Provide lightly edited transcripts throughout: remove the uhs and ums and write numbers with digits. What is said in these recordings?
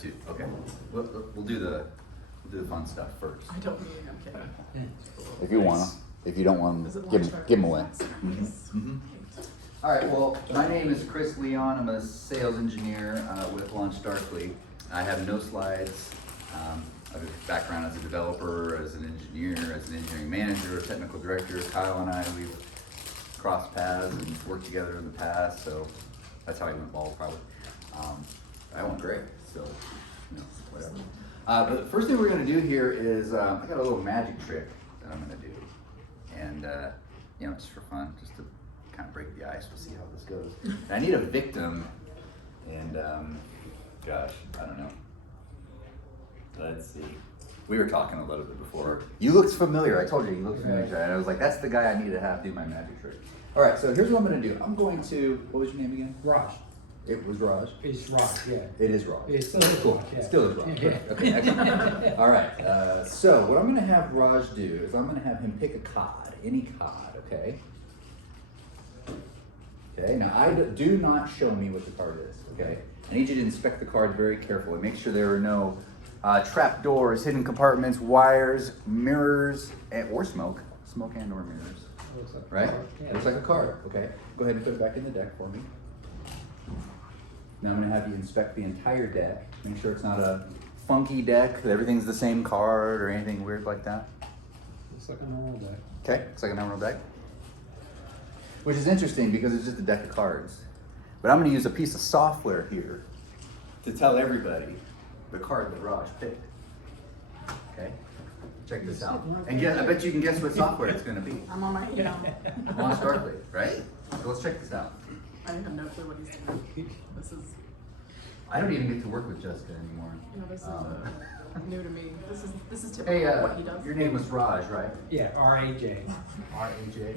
have two. Okay. We'll do the fun stuff first. I don't mean, I'm kidding. If you want them. If you don't want Is them, it give them away. Mm-hmm. All right, well, my name is Chris Leon. I'm a sales engineer with LaunchDarkly. I have no slides. I have a background as a developer, as an engineer, as an engineering manager, a technical director. Kyle and I, we've crossed paths and worked together in the past, so that's how I went bald probably. I went great, so, you know, whatever. But the first thing we're gonna do here is, I got a little magic trick that I'm gonna do. And, you know, just for fun, just to kind of break the ice, we'll see how this goes. And I need a victim, and gosh, I don't know. Let's see. We were talking a little bit before. You looked familiar. I told you looked familiar. And I was like, that's the guy I need to have do my magic trick. All right, so here's what I'm going to do. I'm going to, what was your name again? Raj. It was Raj? It's Raj, yeah. It is Raj. It's still cool. Raj, yeah. Still is Raj. Perfect. Okay, excellent. All right, so what I'm going to have Raj do is I'm going to have him pick a card, any card, okay? Okay, now do not show me what the card is, okay? I need you to inspect the card very carefully. Make sure there are no trap doors, hidden compartments, wires, mirrors, or smoke and or mirrors. Right? Yeah. Looks like a card, okay? Go ahead and put it back in the deck for me. Now I'm gonna have you inspect the entire deck. Make sure it's not a funky deck, that everything's the same card or anything weird like that. Looks like a normal deck. Okay, looks like a normal deck. Which is interesting because it's just a deck of cards. But I'm gonna use a piece of software here to tell everybody the card that Raj picked. Okay? Check this out. And I bet you can guess what software it's gonna be. I'm on my email. LaunchDarkly, right? So let's check this out. I have no clue what he's doing. This is, I don't even get to work with Jessica anymore. you know, this is new to me. This is typical Hey, of what he does. your name was Raj, right? Yeah, R-A-J. R-A-J.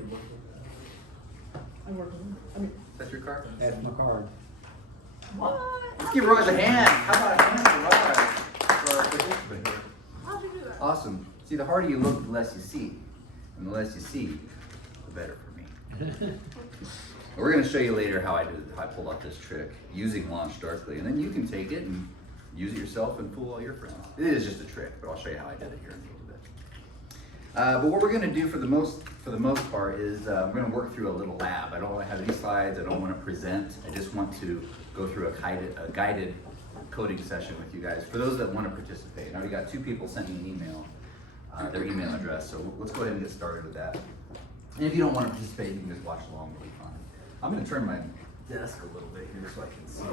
I work with him. I mean, That's your card? That's my card. what? Let's give Raj a hand. How about a hand for Raj for our participant here? How'd you do that? Awesome. See, the harder you look, the less you see. And the less you see, the better for me. We're going to show you later how I pulled off this trick using LaunchDarkly, and then you can take it and use it yourself and fool all your friends. It is just a trick, but I'll show you how I did it here in a little bit. But what we're going to do for the most part is we're going to work through a little lab. I don't want to have any slides. I don't want to present. I just want to go through a guided coding session with you guys. For those that want to participate, now we got 2 people sending an email, their email address. So let's go ahead and get started with that. And if you don't want to participate, you can just watch along. It'll be fine. I'm going to turn my desk a little bit here so I can see.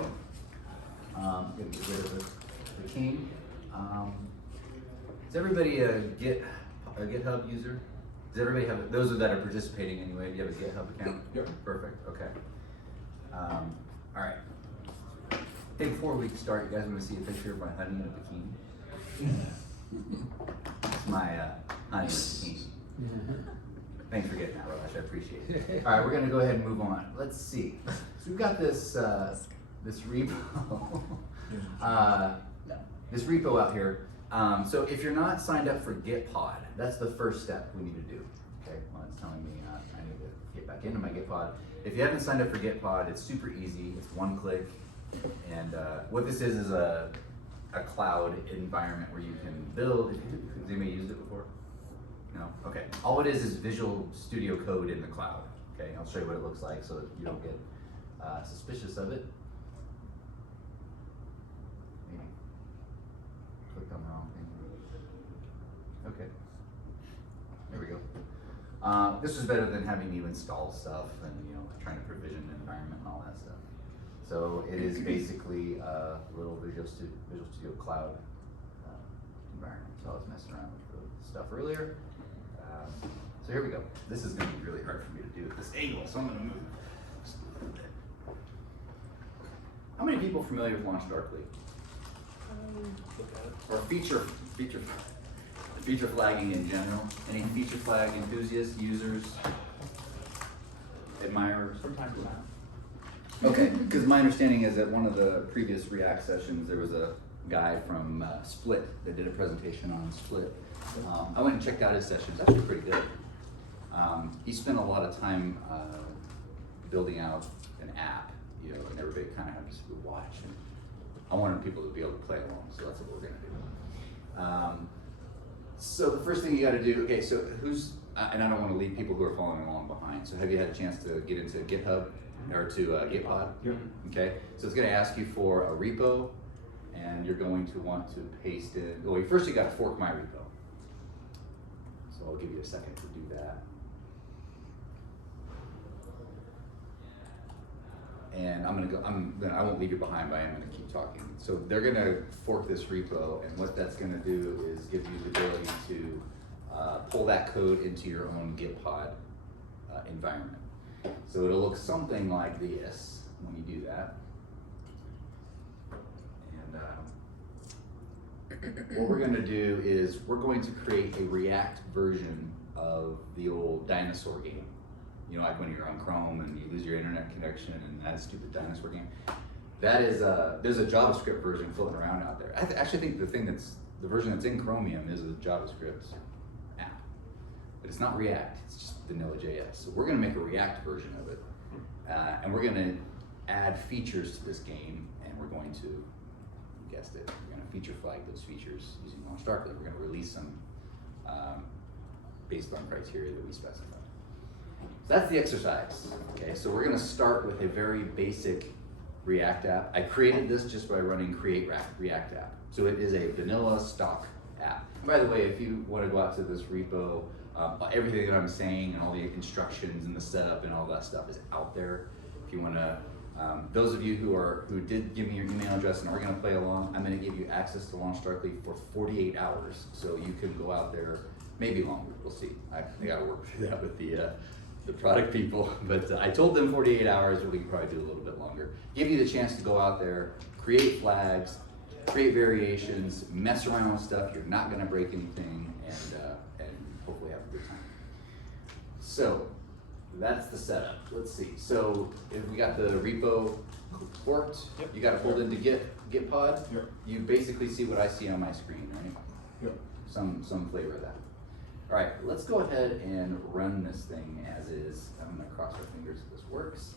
Going to get rid of the king. Is everybody a GitHub user? Does everybody have, those that are participating anyway, do you have a GitHub account? Yep. Perfect, okay. All right. Hey, before we start, you guys want to see a picture of my honey in a bikini? It's my honey in a bikini. Thanks for getting that, Raj. I appreciate it. All right, we're gonna go ahead and move on. Let's see. So we've got this this repo, this repo out here. So if you're not signed up for GitPod, that's the first step we need to do. Okay, well, it's telling me I need to get back into my GitPod. If you haven't signed up for GitPod, it's super easy. It's one click, and what this is a cloud environment where you can build. Has anybody used it before? No? Okay. All it is Visual Studio Code in the cloud. Okay, I'll show you what it looks like so that you don't get suspicious of it. Maybe clicked on the wrong thing. Okay. There we go. This is better than having you install stuff and trying to provision an environment and all that stuff. So it is basically a little Visual Studio Cloud environment. So I was messing around with the stuff earlier. So here we go. This is going to be really hard for me to do at this angle, so I'm going to move just a little bit. How many people are familiar with LaunchDarkly? Or feature flagging in general? Any feature flag enthusiasts, users, admirers? Sometimes we're not. Okay, because my understanding is that one of the previous React sessions, there was a guy from Split that did a presentation on Split. I went and checked out his sessions. It's actually pretty good. He spent a lot of time building out an app, and everybody kind of had to watch. And I wanted people to be able to play along, so that's what we're gonna do. So the first thing you gotta do, okay, so who's, and I don't wanna leave people who are following along behind, so have you had a chance to get into GitHub, or to Gitpod? Yep. Okay, so it's gonna ask you for a repo, and you're going to want to paste in, well, first you gotta fork my repo. So I'll give you a second to do that. And I won't leave you behind, but I am gonna keep talking. So they're gonna fork this repo, and what that's gonna do is give you the ability to pull that code into your own Gitpod environment. So it'll look something like this when you do that. And what we're gonna do is we're going to create a React version of the old dinosaur game. You know, like when you're on Chrome and you lose your internet connection and that stupid dinosaur game. That is, there's a JavaScript version floating around out there. I actually think the version that's in Chromium is a JavaScript app. But it's not React, it's just vanilla JS. So we're gonna make a React version of it. And we're gonna add features to this game, and we're going to, you guessed it, we're gonna feature flag those features using LaunchDarkly. We're gonna release them based on criteria that we specify. So that's the exercise, okay? So we're gonna start with a very basic React app. I created this just by running create React app. So it is a vanilla stock app. And by the way, if you wanna go out to this repo, everything that I'm saying and all the instructions and the setup and all that stuff is out there. If you wanna, those of you who did give me your email address and are gonna play along, I'm gonna give you access to LaunchDarkly for 48 hours. So you can go out there, maybe longer, we'll see. I gotta work through that with the product people, but I told them 48 hours, but we can probably do a little bit longer. Give you the chance to go out there, create flags, create variations, mess around with stuff, you're not gonna break anything, and hopefully have a good time. So, that's the setup. Let's see, so if we got the repo forked, Yep. you got it pulled into Gitpod, Yep. you basically see what I see on my screen, right? Yep. Some flavor of that. All right, let's go ahead and run this thing as is. I'm gonna cross our fingers if this works.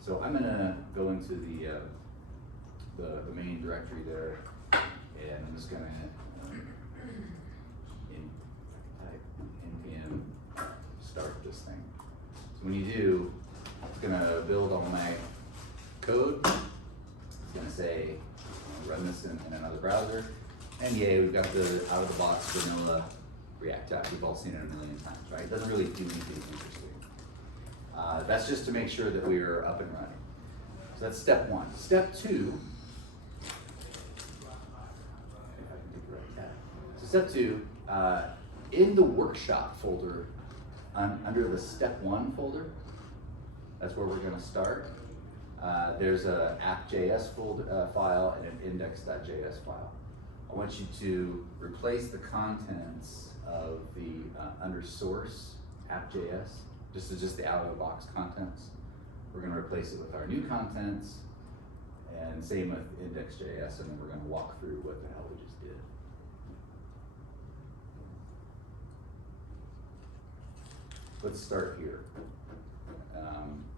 So I'm gonna go into the main directory there, and I'm just gonna npm start this thing. So when you do, it's gonna build all my code. It's gonna say, run this in another browser, and yay, we've got the out of the box vanilla React app. We've all seen it a million times, right? It doesn't really do anything interesting. That's just to make sure that we are up and running. So that's step one. Step two, if I can get the right tab. So step two, in the workshop folder, under the step one folder, that's where we're gonna start. There's a app.js file and an index.js file. I want you to replace the contents of the under source app.js, just the out of the box contents. We're gonna replace it with our new contents, and same with index.js, and then we're gonna walk through what the hell we just did. Let's start here,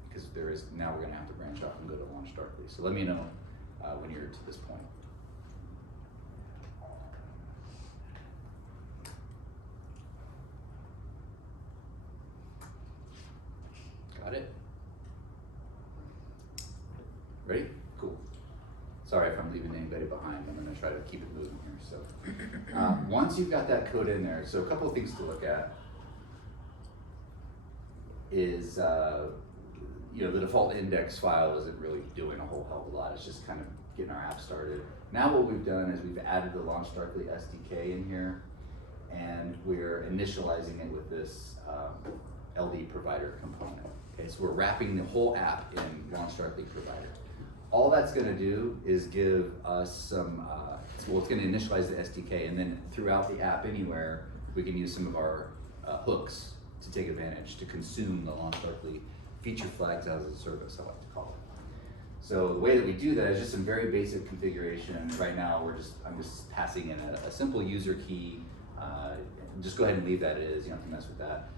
because now we're gonna have to branch off and go to LaunchDarkly. So let me know when you're to this point. Got it? Ready? Cool. Sorry if I'm leaving anybody behind. I'm gonna try to keep it moving here. So once you've got that code in there, so a couple of things to look at is, the default index file isn't really doing a whole hell of a lot. It's just kind of getting our app started. Now what we've done is we've added the LaunchDarkly SDK in here, and we're initializing it with this LD provider component. Okay, so we're wrapping the whole app in LaunchDarkly provider. All that's gonna do is give us some, it's gonna initialize the SDK, and then throughout the app anywhere, we can use some of our hooks to take advantage, to consume the LaunchDarkly feature flags as a service, I like to call it. So the way that we do that is just some very basic configuration. Right now, I'm just passing in a simple user key. Just go ahead and leave that as, you don't have to mess with that.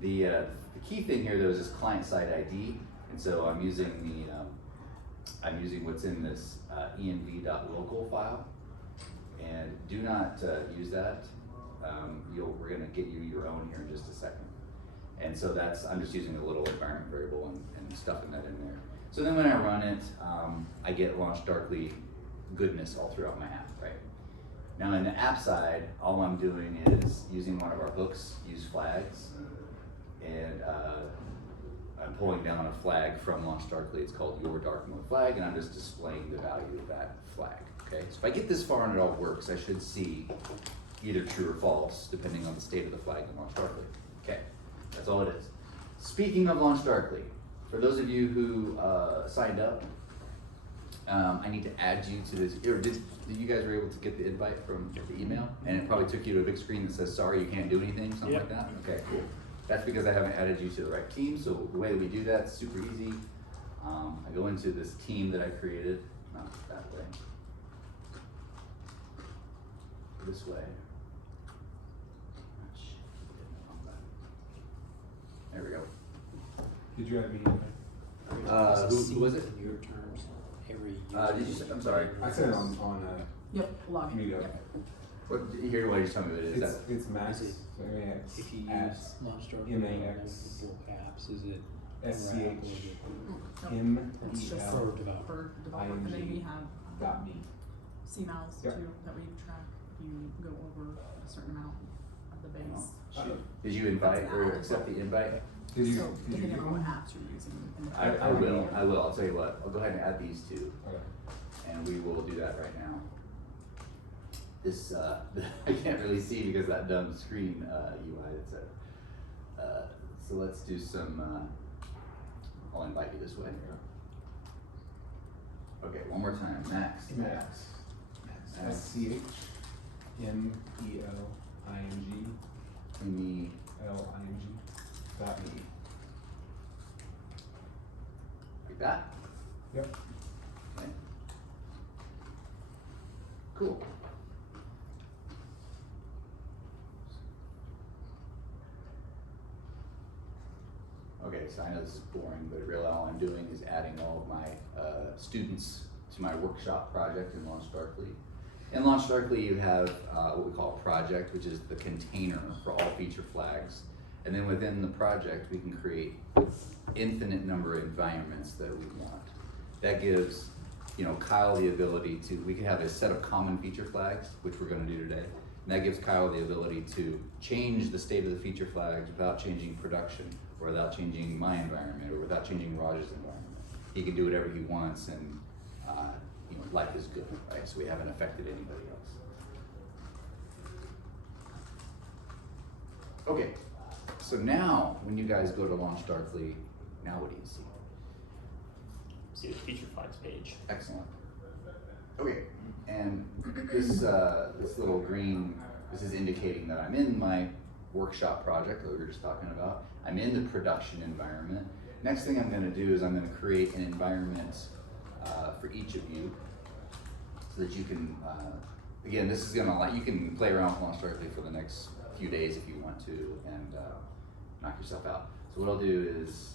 The key thing here though is this client-side ID, and so I'm using I'm using what's in this env.local file, and do not use that. We're gonna get you your own here in just a second. And so I'm just using a little environment variable and stuffing that in there. So then when I run it, I get LaunchDarkly goodness all throughout my app, right? Now in the app side, all I'm doing is using one of our hooks, use flags, and I'm pulling down a flag from LaunchDarkly. It's called your dark mode flag, and I'm just displaying the value of that flag, okay? So if I get this far and it all works, I should see either true or false, depending on the state of the flag in LaunchDarkly. Okay, that's all it is. Speaking of LaunchDarkly, for those of you who signed up, I need to add you to this. Or did you guys were able to get the invite from the email? And it probably took you to a big screen that says, sorry, you can't do anything, something like that? Okay, cool. That's because I haven't added you to the right team. So the way that we do that is super easy. I go into this team that I created, not that way, this way. There we go. Did you have me? Who was it? In your terms, every Did you say, I'm sorry. I said it on Yep, login. Meetup. Yep. What, here, what are you telling me what it is? It's Max. Is it- So MAX. If you use at LaunchDarkly MAX. multiple apps, is it SCH. unwrap or is it Nope. M It's E just for L developer? For developer, and then we have dot me. CMALs Yep. too, that we track. You go over a certain amount of the base. Did you invite or accept the invite? Did you? So Did you depending get on what one? apps you're using. in the I will, I'll tell you what, I'll go ahead and add these two, Okay. and we will do that right now. This, I can't really see because of that dumb screen, UI that's so let's do some, I'll invite you this way. Okay, one more time, Max. MAX. SCH M E L I N G Me, L I N G dot me. like that? Yep. Okay. Cool. Okay, so I know this is boring, but really all I'm doing is adding all of my students to my workshop project in LaunchDarkly. In LaunchDarkly, you have what we call a project, which is the container for all feature flags. And then within the project, we can create infinite number of environments that we want. That gives, Kyle the ability to, we can have a set of common feature flags, which we're gonna do today. And that gives Kyle the ability to change the state of the feature flags without changing production, or without changing my environment, or without changing Raj's environment. He can do whatever he wants, and life is good, right? So we haven't affected anybody else. Okay, so now when you guys go to LaunchDarkly, now what do you see? See the feature flags page. Excellent. Okay, and this little green, this is indicating that I'm in my workshop project that we were just talking about. I'm in the production environment. Next thing I'm gonna do is I'm gonna create an environment for each of you so that you can, again, this is gonna allow, you can play around with LaunchDarkly for the next few days if you want to and knock yourself out. So what I'll do is,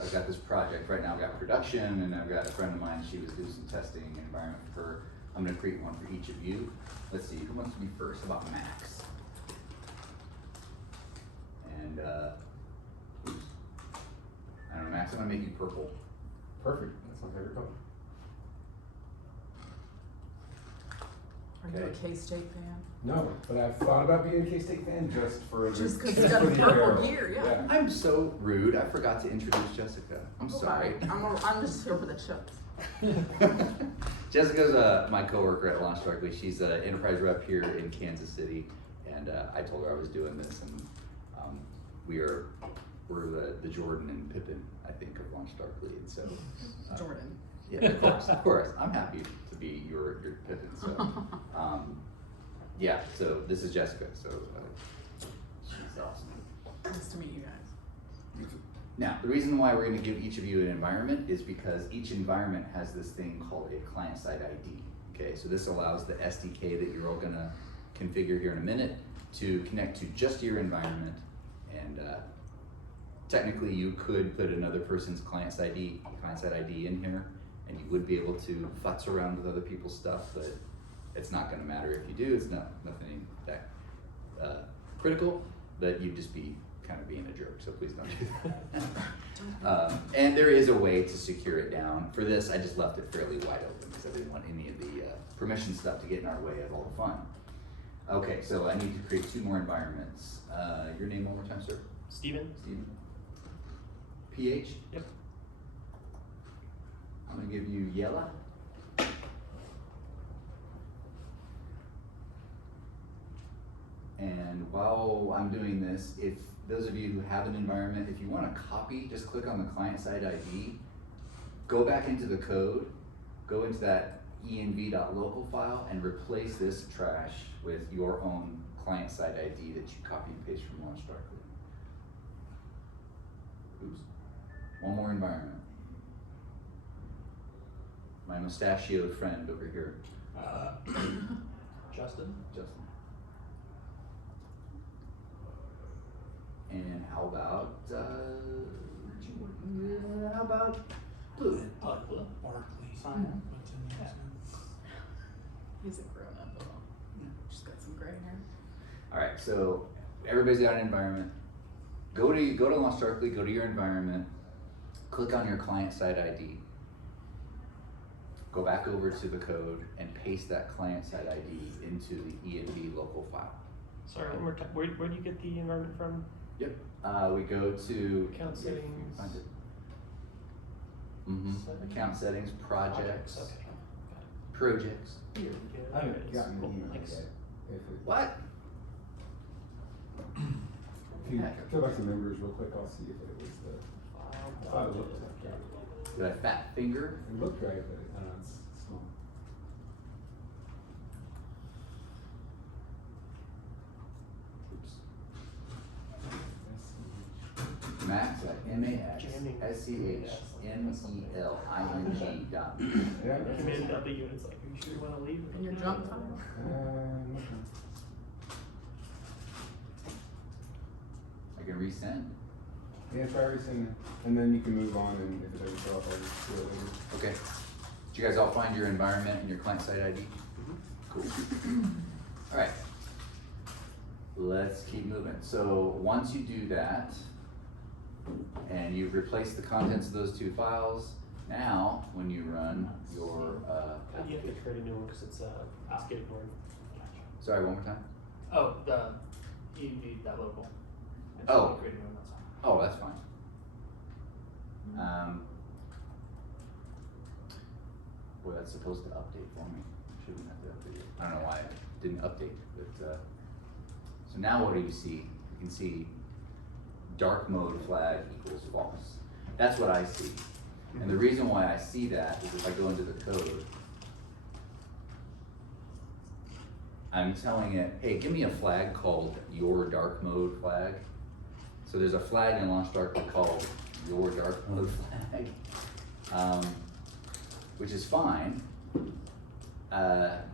I've got this project right now, I've got production, and I've got a friend of mine, she was doing some testing environment for her. I'm gonna create one for each of you. Let's see, who wants to be first? How about Max? And, oops. I don't know, Max, I'm gonna make you purple. Perfect. That's my favorite color. Are you a Okay. K-State fan? No, but I've thought about being a K-State fan just for the Just 'cause just you got for the the purple arrow. gear, yeah. I'm so rude, I forgot to introduce Jessica. I'm sorry. I'm just here for the chips. Jessica's my coworker at LaunchDarkly. She's an enterprise rep here in Kansas City, and I told her I was doing this, and we're the Jordan and Pippen, I think, of LaunchDarkly, and so Jordan. yeah, of course, I'm happy to be your Pippen. So yeah, so this is Jessica. So she's awesome. Nice to meet you guys. Now, the reason why we're going to give each of you an environment is because each environment has this thing called a client-side ID. Okay, so this allows the SDK that you're all going to configure here in a minute to connect to just your environment and technically you could put another person's client-side ID in here, and you would be able to futz around with other people's stuff, but it's not gonna matter if you do. It's nothing that critical, but you'd just be kind of being a jerk, so please don't do that. And there is a way to secure it down. For this, I just left it fairly wide open because I didn't want any of the permission stuff to get in our way of all the fun. Okay, so I need to create 2 more environments. Your name one more time, sir? Steven? Steven. PH? Yep. I'm gonna give you yellow. And while I'm doing this, if those of you who have an environment, if you want to copy, just click on the client-side ID, go back into the code, go into that env.local file, and replace this trash with your own client-side ID that you copy and paste from LaunchDarkly. Oops. One more environment. My mustachioed friend over here. Justin? Justin. And how about blue? Blue. Fine. He's a grown up though. Just got some gray hair. All right, so everybody's got an environment. Go to LaunchDarkly, go to your environment, click on your client-side ID, go back over to the code and paste that client-side ID into the env local file. Sorry, one more time. Where do you get the environment from? Yep. We go to Account settings. Find it. Account settings, projects, Okay. projects. Here we go. I There haven't it is. gotten Cool. an email Thanks. yet. If What? you go back to members real quick, I'll see if it was I thought it looked like it. Did I fat finger? It looked right, but I don't know, it's small. Oops. Max at MAXSCHNELING.com. Yeah. I committed W and it's like, are you sure you want to leave? In your junk file? Okay. I can resend. Yeah, try resending it, and then you can move on, and if it doesn't show up, I'll just do it later. Okay. Did you guys all find your environment and your client-side ID? Cool. All right. Let's keep moving. So once you do that, and you've replaced the contents of those 2 files, now when you run your You have to application. create a new one because it's ask it ignored. Sorry, one more time. Oh, you need that local. And Oh. you create a new one, that's fine. Oh, that's fine. Well, that's supposed to update for me. Shouldn't have to update it. I don't know why it didn't update, but so now what do you see? You can see dark mode flag equals false. That's what I see. And the reason why I see that is if I go into the code, I'm telling it, hey, give me a flag called your dark mode flag. So there's a flag in LaunchDarkly called your dark mode flag, which is fine. But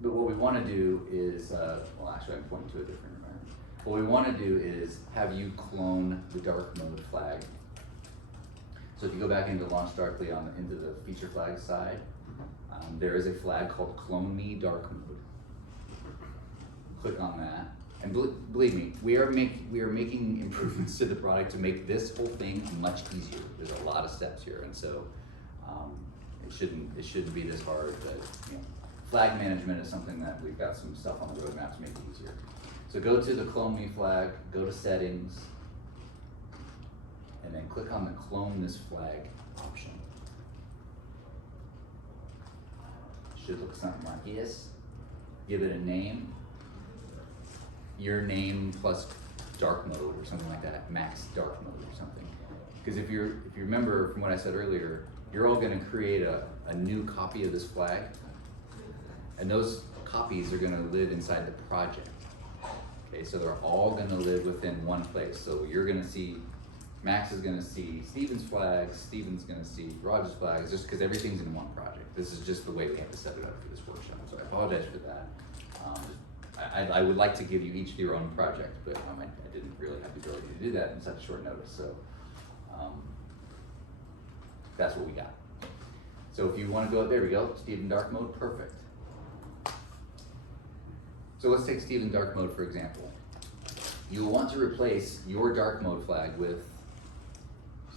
what we want to do is, well, actually, I'm pointing to a different environment. What we want to do is have you clone the dark mode flag. So if you go back into LaunchDarkly into the feature flag side, there is a flag called clone me dark mode. Click on that. And believe me, we are making improvements to the product to make this whole thing much easier. There's a lot of steps here, and so it shouldn't be this hard. But flag management is something that we've got some stuff on the roadmap to make it easier. So go to the clone me flag, go to settings, and then click on the clone this flag option. Should look something like this. Give it a name. Your name plus dark mode or something like that, max dark mode or something. Because if you remember from what I said earlier, you're all gonna create a new copy of this flag, and those copies are gonna live inside the project. Okay, so they're all gonna live within one place. So you're gonna see, Max is gonna see Steven's flag, Steven's gonna see Roger's flag, just because everything's in one project. This is just the way we have to set it up for this workshop, so I apologize for that. I would like to give you each your own project, but I didn't really have the ability to do that in such short notice, so that's what we got. So if you want to go, there we go, Steve in dark mode, perfect. So let's take Steve in dark mode for example. You'll want to replace your dark mode flag with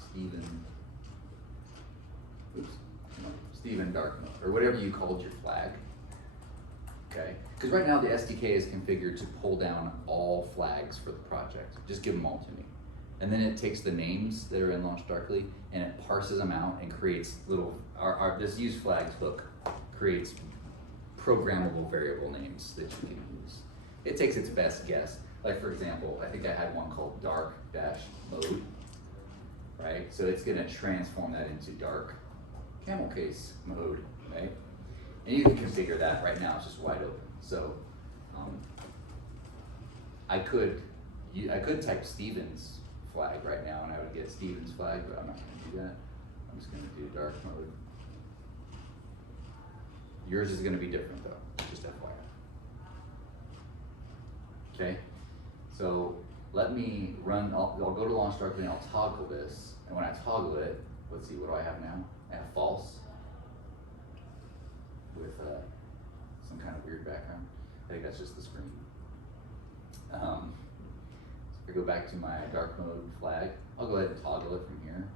Steven dark mode, or whatever you called your flag. Okay? Because right now the SDK is configured to pull down all flags for the project. Just give them all to me. And then it takes the names that are in LaunchDarkly and it parses them out and creates little, this use flags hook creates programmable variable names that you can use. It takes its best guess. Like for example, I think I had one called dark-mode, right? So it's gonna transform that into dark camel case mode, right? And you can configure that right now, it's just wide open. So I could type Steven's flag right now and I would get Steven's flag, but I'm not gonna do that. I'm just gonna do dark mode. Yours is gonna be different though, just FYI. Okay, so let me run, I'll go to LaunchDarkly and I'll toggle this. And when I toggle it, let's see, what do I have now? I have false with some kind of weird background. I think that's just the screen. So if I go back to my dark mode flag, I'll go ahead and toggle it from here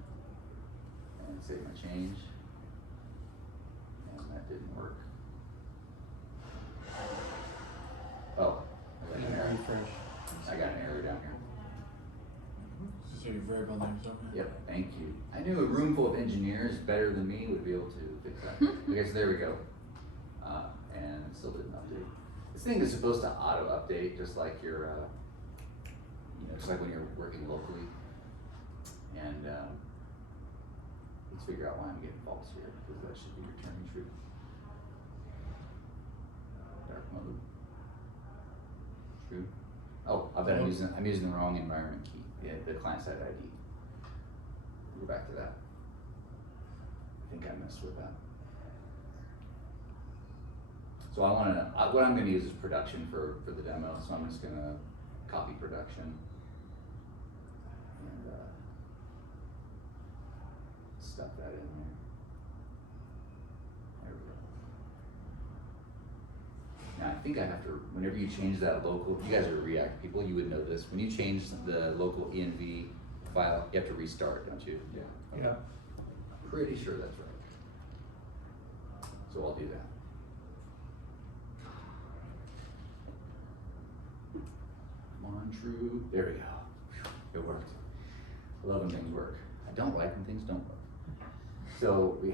and save my change. And that didn't work. Oh, I got an error. I got an error down here. So your variable names on there? Yep, thank you. I knew a room full of engineers better than me would be able to fix that. Okay, so there we go. And it still didn't update. This thing is supposed to auto update, just like your, just like when you're working locally. And let's figure out why I'm getting false here, because that should be returning true. Dark mode. True. Oh, I bet I'm using the wrong environment key. Yeah, the client side ID. Go back to that. I think I messed with that. So what I'm gonna use is production for the demo, so I'm just gonna copy production. And stuff that in there. There we go. Now I think I have to, whenever you change that local, you guys are React people, you would know this. When you change the local env file, you have to restart, don't you? Yeah. Yeah. Pretty sure that's right. So I'll do that. Come on, true. There we go. It worked. I love when things work. I don't like when things don't work. So we,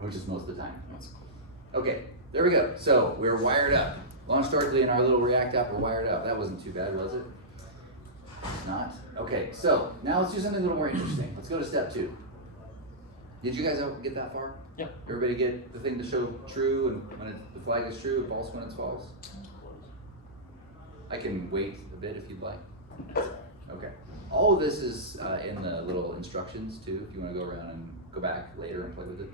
which is most of the time. That's cool. Okay, there we go. So we're wired up. LaunchDarkly and our little React app are wired up. That wasn't too bad, was it? It's not? Okay, so now let's do something a little more interesting. Let's go to step 2. Did you guys get that far? Yep. Everybody get the thing to show true and when the flag is true and false when it's false? I can wait a bit if you'd like. Okay. All of this is in the little instructions too, if you want to go around and go back later and play with it.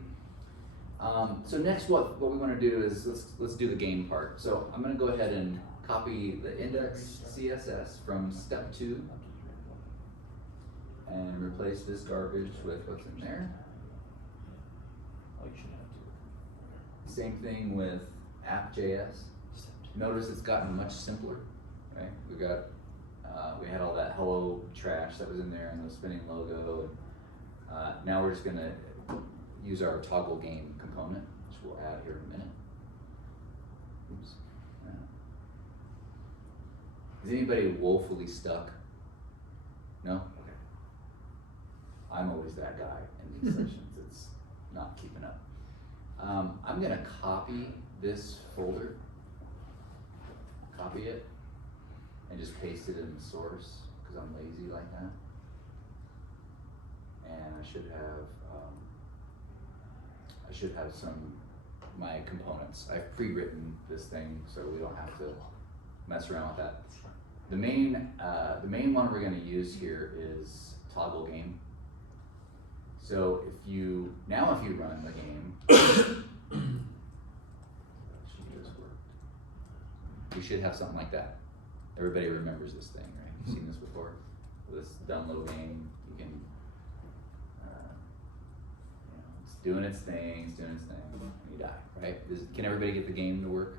So next what we want to do is let's do the game part. So I'm going to go ahead and copy the index CSS from step 2 and replace this garbage with what's in there. Same thing with app.js. Notice it's gotten much simpler, right? We had all that hello trash that was in there and the spinning logo. And, now we're just gonna use our toggle game component, which we'll add here in a minute. Oops. Is anybody woefully stuck? No? Okay. I'm always that guy in these sessions. It's not keeping up. I'm gonna copy this folder, copy it, and just paste it in the source, because I'm lazy like that. And I should have my components. I've pre-written this thing, so we don't have to mess around with that. The main one we're gonna use here is toggle game. So if you run the game, should just work. we should have something like that. Everybody remembers this thing, right? You've seen this before? This dumb little game, you can, it's doing its thing, and you die, right? Can everybody get the game to work?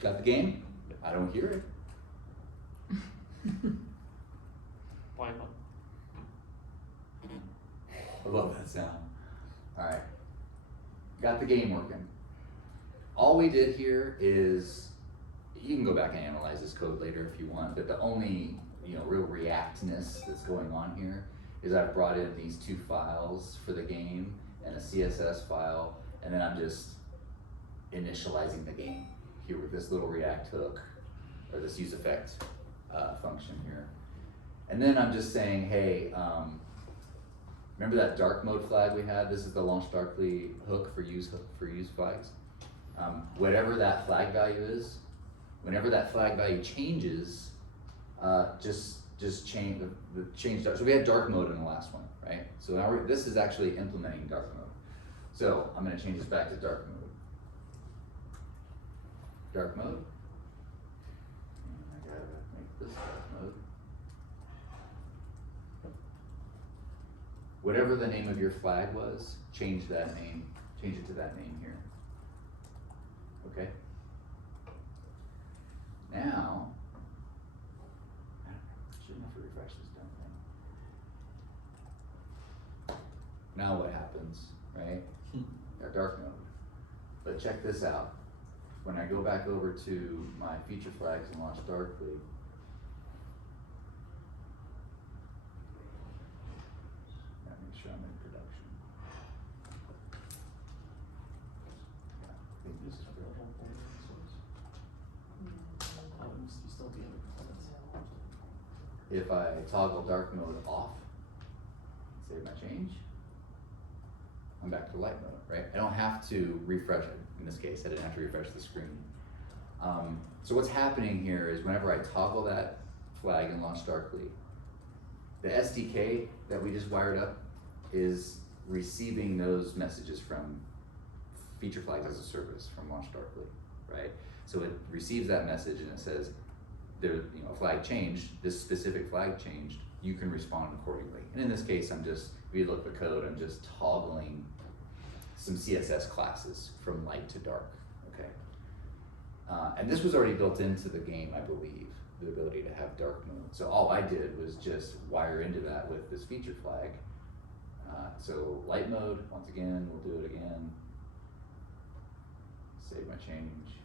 Got the game? I don't hear it. Why not? I love that sound. Alright. Got the game working. All we did here is, you can go back and analyze this code later if you want, but the only real reactness that's going on here is I've brought in these two files for the game and a CSS file, and then I'm just initializing the game here with this little React hook, or this use effect function here. And then I'm just saying, hey, remember that dark mode flag we had? This is the LaunchDarkly hook for use flags. Whatever that flag value is, whenever that flag value changes, just change change dark. So we had dark mode in the last one, right? So now this is actually implementing dark mode. So I'm going to change this back to dark mode. Dark mode. And I gotta make this dark mode. Whatever the name of your flag was, change that name. Change it to that name here. Okay. Now, I shouldn't have to refresh this dumb thing. Now what happens, right? Got dark mode. But check this out. When I go back over to my feature flags and LaunchDarkly, gotta make sure I'm in production. Yeah, I think this is You still be able to if I toggle dark mode off, save my change, I'm back to light mode, right? I don't have to refresh it. In this case, I didn't have to refresh the screen. So what's happening here is whenever I toggle that flag in LaunchDarkly, the SDK that we just wired up is receiving those messages from feature flags as a service from LaunchDarkly, right? So it receives that message and it says, there, a flag changed, this specific flag changed, you can respond accordingly. And in this case, if you look at the code, I'm just toggling some CSS classes from light to dark, okay? And this was already built into the game, I believe, the ability to have dark mode. So all I did was just wire into that with this feature flag. So light mode, once again, we'll do it again. Save my change,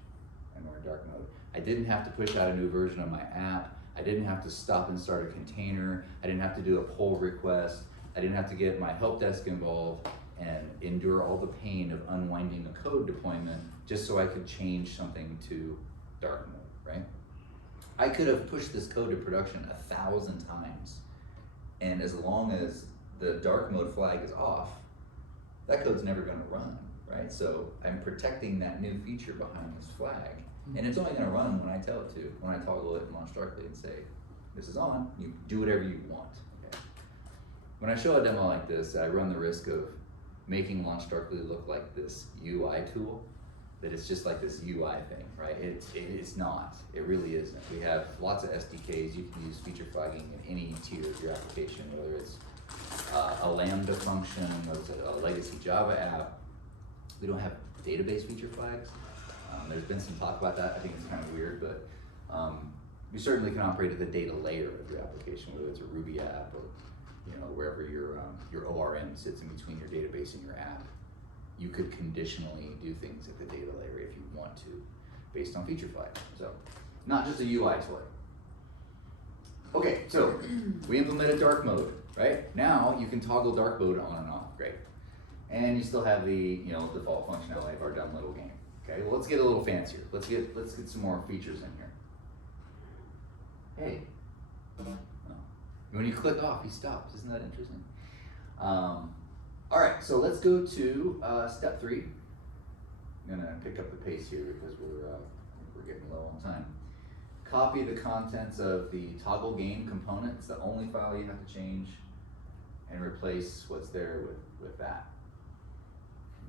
and we're in dark mode. I didn't have to push out a new version of my app. I didn't have to stop and start a container. I didn't have to do a pull request. I didn't have to get my help desk involved and endure all the pain of unwinding a code deployment just so I could change something to dark mode, right? I could have pushed this code to production 1,000 times, and as long as the dark mode flag is off, that code's never gonna run, right? So I'm protecting that new feature behind this flag, and it's only gonna run when I tell it to, when I toggle it in LaunchDarkly and say, this is on, you do whatever you want, okay? When I show a demo like this, I run the risk of making LaunchDarkly look like this UI tool, that it's just like this UI thing, right? It's not, it really isn't. We have lots of SDKs, you can use feature flagging in any tier of your application, whether it's a Lambda function, a legacy Java app. We don't have database feature flags. There's been some talk about that. I think it's kind of weird, but you certainly can operate at the data layer of your application, whether it's a Ruby app or wherever your ORM sits in between your database and your app. You could conditionally do things at the data layer if you want to, based on feature flags. So, not just a UI toy. Okay, so we implemented dark mode, right? Now you can toggle dark mode on and off, great. And you still have the default functionality of our dumb little game. Okay, well, let's get a little fancier. Let's get some more features in here. Hey, when you click off, he stops. Isn't that interesting? All right, so let's go to step 3. I'm gonna pick up the pace here because we're getting low on time. Copy the contents of the toggle game component. It's the only file you have to change. and replace what's there with that.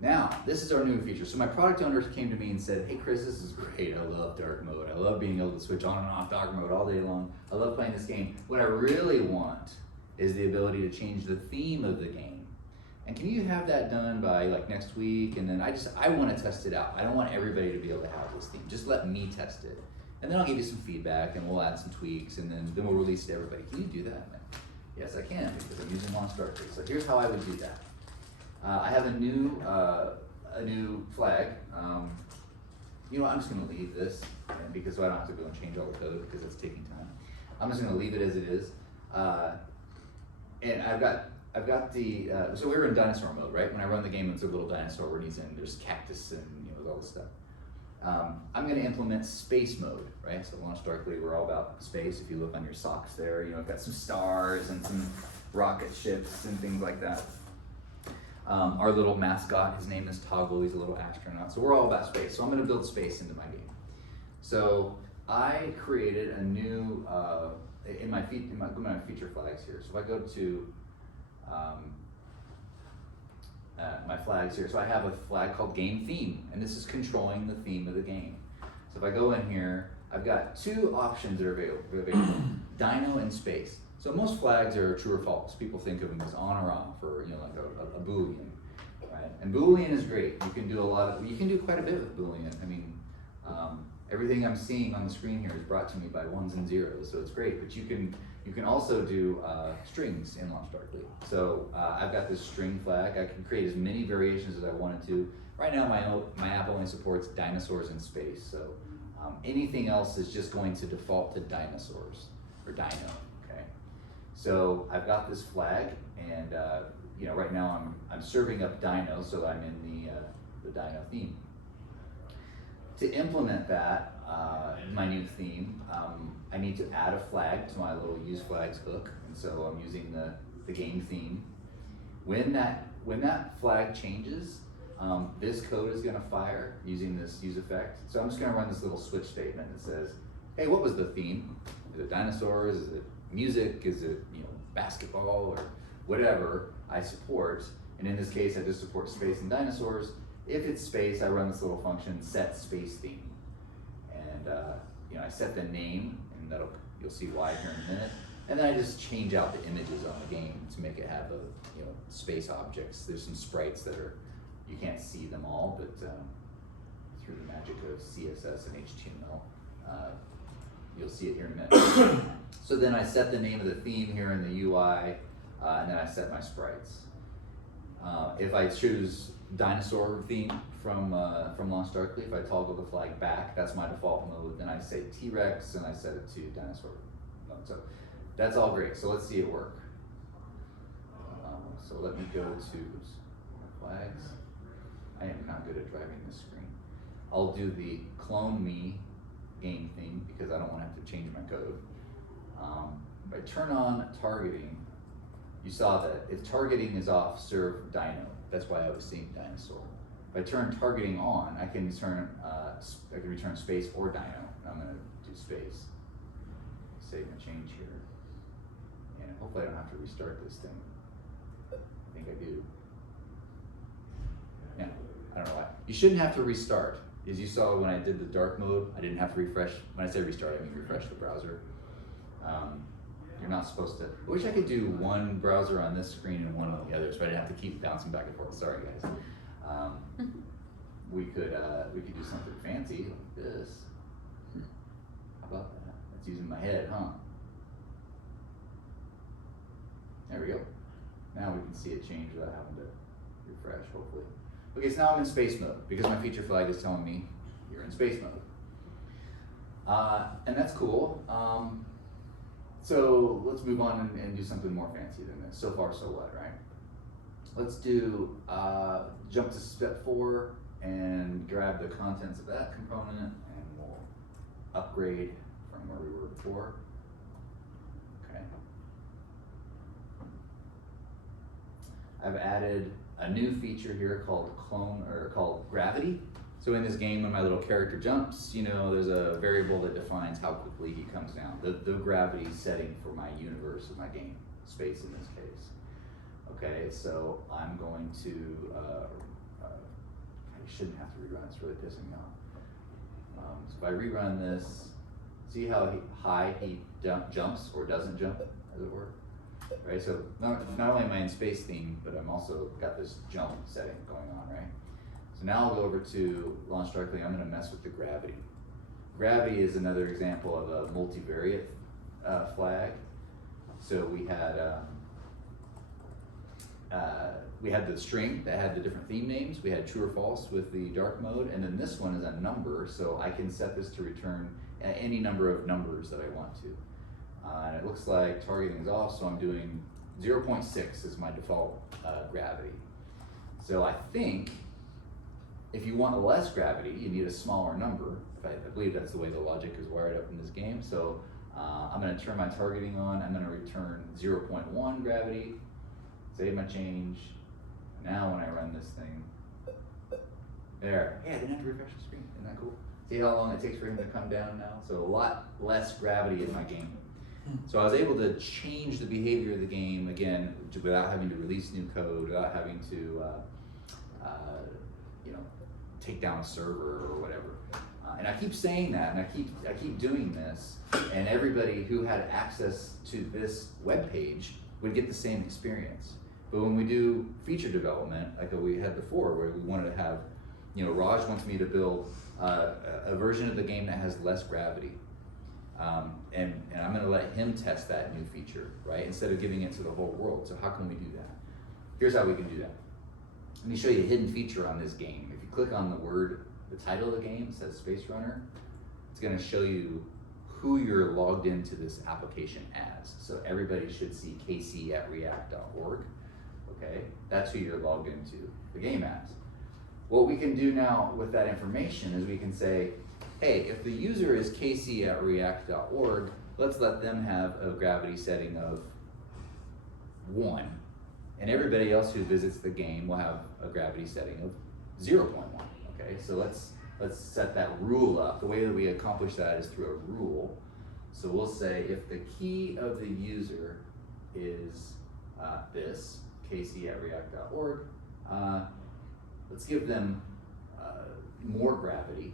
Now, this is our new feature. So my product owners came to me and said, hey Chris, this is great. I love dark mode. I love being able to switch on and off dark mode all day long. I love playing this game. What I really want is the ability to change the theme of the game. And can you have that done by like next week? And then I want to test it out. I don't want everybody to be able to have this theme. Just let me test it. And then I'll give you some feedback and we'll add some tweaks and then we'll release it to everybody. Can you do that? Yes, I can because I'm using LaunchDarkly. So here's how I would do that. I have a new flag. You know what, I'm just gonna leave this and because so I don't have to go and change all the code because it's taking time. I'm just gonna leave it as it is. And I've got the, so we were in dinosaur mode, right? When I run the game, it's a little dinosaur where he's in, there's cactus and all this stuff. I'm gonna implement space mode, right? So LaunchDarkly, we're all about space. If you look on your socks there, I've got some stars and some rocket ships and things like that. Our little mascot, his name is Toggle, he's a little astronaut. So we're all about space. So I'm gonna build space into my game. So I created a new, in my feature flags here. So if I go to my flags here, so I have a flag called game theme, and this is controlling the theme of the game. So if I go in here, I've got two options that are available, Dino and space. So most flags are true or false. People think of them as on or off, or like a Boolean, right? And Boolean is great. You can do quite a bit with Boolean. I mean, everything I'm seeing on the screen here is brought to me by ones and zeros, so it's great. But you can also do strings in LaunchDarkly. So I've got this string flag. I can create as many variations as I wanted to. Right now, my app only supports dinosaurs in space. So anything else is just going to default to dinosaurs or dino. Okay. So I've got this flag, and right now I'm serving up dino, so I'm in the dino theme. To implement that, my new theme, I need to add a flag to my little use flags hook, and so I'm using the game theme. When that flag changes, this code is going to fire using this use effect. So I'm just going to run this little switch statement that says, hey, what was the theme? Is it dinosaurs? Is it music? Is it basketball or whatever I support? And in this case, I just support space and dinosaurs. If it's space, I run this little function set space theme, and I set the name, and you'll see why here in a minute. And then I just change out the images on the game to make it have space objects. There's some sprites that you can't see them all, but through the magic of CSS and HTML, you'll see it here in a minute. So then I set the name of the theme here in the UI, and then I set my sprites. If I choose dinosaur theme from LaunchDarkly, if I toggle the flag back, that's my default mode. Then I say T-Rex and I set it to dinosaur mode. So that's all great. So let's see it work. So let me go to my flags. I am not good at driving this screen. I'll do the clone me game theme because I don't want to have to change my code. If I turn on targeting, you saw that if targeting is off, serve dino. That's why I was seeing dinosaur. If I turn targeting on, I can return space or dino. And I'm going to do space. Save my change here. And hopefully I don't have to restart this thing. I think I do. Yeah, I don't know why. You shouldn't have to restart. As you saw when I did the dark mode, I didn't have to refresh. When I say restart, I mean refresh the browser. You're not supposed to. I wish I could do one browser on this screen and one on the other, so I didn't have to keep bouncing back and forth. Sorry, guys. We could do something fancy like this. How about that? That's using my head, huh? There we go. Now we can see it change without having to refresh, hopefully. Okay, so now I'm in space mode because my feature flag is telling me you're in space mode. And that's cool. So let's move on and do something more fancy than this. So far, so what, right? Let's do jump to step 4 and grab the contents of that component, and we'll upgrade from where we were before. Okay. I've added a new feature here called called gravity. So in this game, when my little character jumps, there's a variable that defines how quickly he comes down. The gravity setting for my universe of my game, space in this case. Okay, so I'm going to, I shouldn't have to rerun, it's really pissing me off. So if I rerun this, see how high he jumps or doesn't jump, as it were? Right, so not only am I in space theme, but I'm also got this jump setting going on, right? So now I'll go over to LaunchDarkly. I'm gonna mess with the gravity. Gravity is another example of a multivariate flag. So we had the string that had the different theme names. We had true or false with the dark mode, and then this one is a number, so I can set this to return any number of numbers that I want to. And it looks like targeting is off, so I'm doing 0.6 is my default gravity. So I think if you want less gravity, you need a smaller number. I believe that's the way the logic is wired up in this game. So I'm gonna turn my targeting on. I'm gonna return 0.1 gravity, save my change. Now when I run this thing, there, yeah, I didn't have to refresh the screen, isn't that cool? See how long it takes for him to come down now? So a lot less gravity in my game. So I was able to change the behavior of the game again without having to release new code, without having to take down a server or whatever. And I keep saying that, and I keep doing this, and everybody who had access to this web page would get the same experience. But when we do feature development, like we had before, where we wanted to have, Raj wants me to build a version of the game that has less gravity. And I'm gonna let him test that new feature, right? Instead of giving it to the whole world. So how can we do that? Here's how we can do that. Let me show you a hidden feature on this game. If you click on the title of the game, it says Space Runner, it's gonna show you who you're logged into this application as. So everybody should see kc@react.org, okay? That's who you're logged into the game as. What we can do now with that information is we can say, hey, if the user is kc@react.org, let's let them have a gravity setting of 1. And everybody else who visits the game will have a gravity setting of 0.1, okay? So let's set that rule up. The way that we accomplish that is through a rule. So we'll say if the key of the user is this, kc@react.org, let's give them more gravity.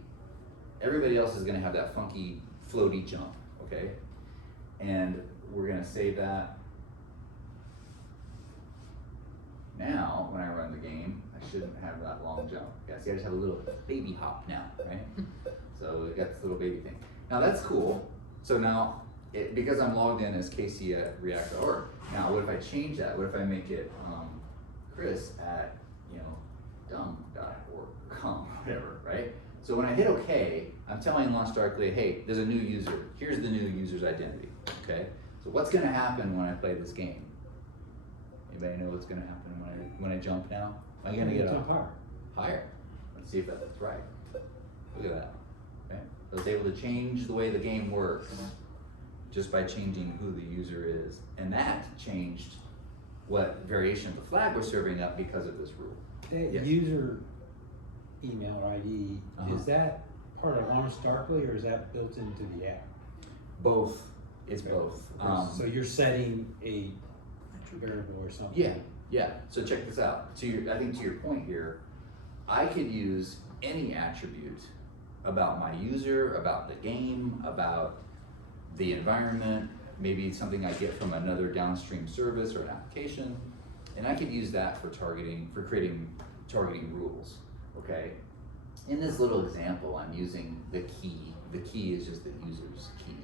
Everybody else is gonna have that funky floaty jump, okay? And we're gonna save that. Now, when I run the game, I shouldn't have that long jump. Yeah, see, I just have a little baby hop now, right? So we got this little baby thing. Now that's cool. So now, because I'm logged in as kc@react.org, now what if I change that? What if I make it Chris at, dumb.org, whatever, right? So when I hit OK, I'm telling LaunchDarkly, hey, there's a new user. Here's the new user's identity, okay? So what's gonna happen when I play this game? Anybody know what's gonna happen when I jump now? Am I gonna get Jump up higher? Let's see if that's right. Look at that, okay? I was able to change the way the game works just by changing who the user is. And that changed what variation of the flag we're serving up because of this rule. That Yes. user email or ID, Uh-huh. is that part of LaunchDarkly or is that built into the app? Both, it's both. So you're setting a variable or something? Yeah, so check this out. I think to your point here, I could use any attribute about my user, about the game, about the environment, maybe something I get from another downstream service or an application, and I could use that for creating targeting rules, okay? In this little example, I'm using the key. The key is just the user's key.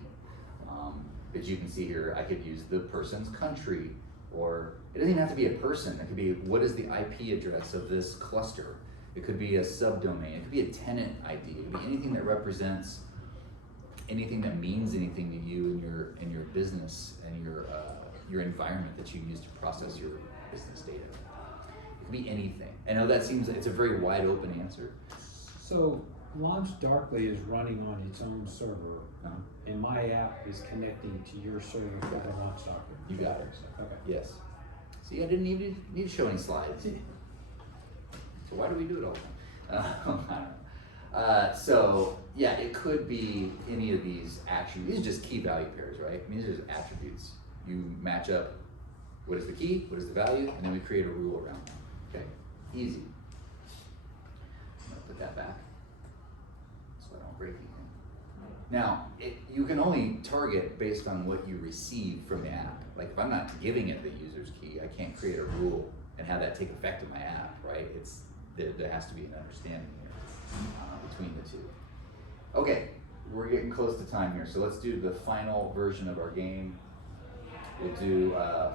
But you can see here, I could use the person's country, or it doesn't even have to be a person. It could be, what is the IP address of this cluster? It could be a subdomain. It could be a tenant ID. It could be anything that represents anything that means anything to you in your business and your environment that you use to process your business data. It could be anything. I know it's a very wide open answer. So LaunchDarkly is running on its own server, and my app is connecting to your server for the LaunchDarkly. You got it. Okay. Yes. See, I didn't even need to show any slides. So why do we do it all the time? I don't know. So yeah, it could be any of these attributes. These are just key value pairs, right? I mean, these are just attributes. You match up What is the key? What is the value? And then we create a rule around that. Okay, easy. I'm gonna put that back so I don't break anything. Now, you can only target based on what you receive from the app. Like if I'm not giving it the user's key, I can't create a rule and have that take effect in my app, right? There has to be an understanding here between the two. Okay, we're getting close to time here, so let's do the final version of our game. We'll do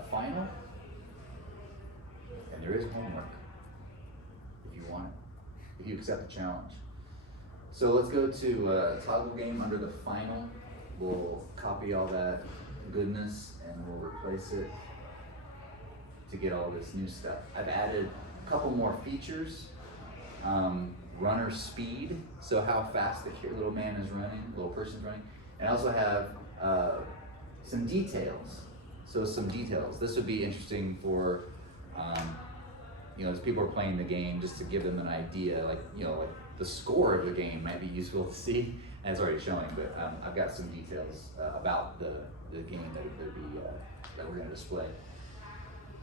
final, and there is homework if you want it, if you accept the challenge. So let's go to toggle game under the final. We'll copy all that goodness and we'll replace it to get all this new stuff. I've added a couple more features. Runner speed, so how fast the little man is running, little person's running. And I also have some details. So some details. This would be interesting for, as people are playing the game, just to give them an idea, like the score of the game might be useful to see, and it's already showing, but I've got some details about the game that we're going to display.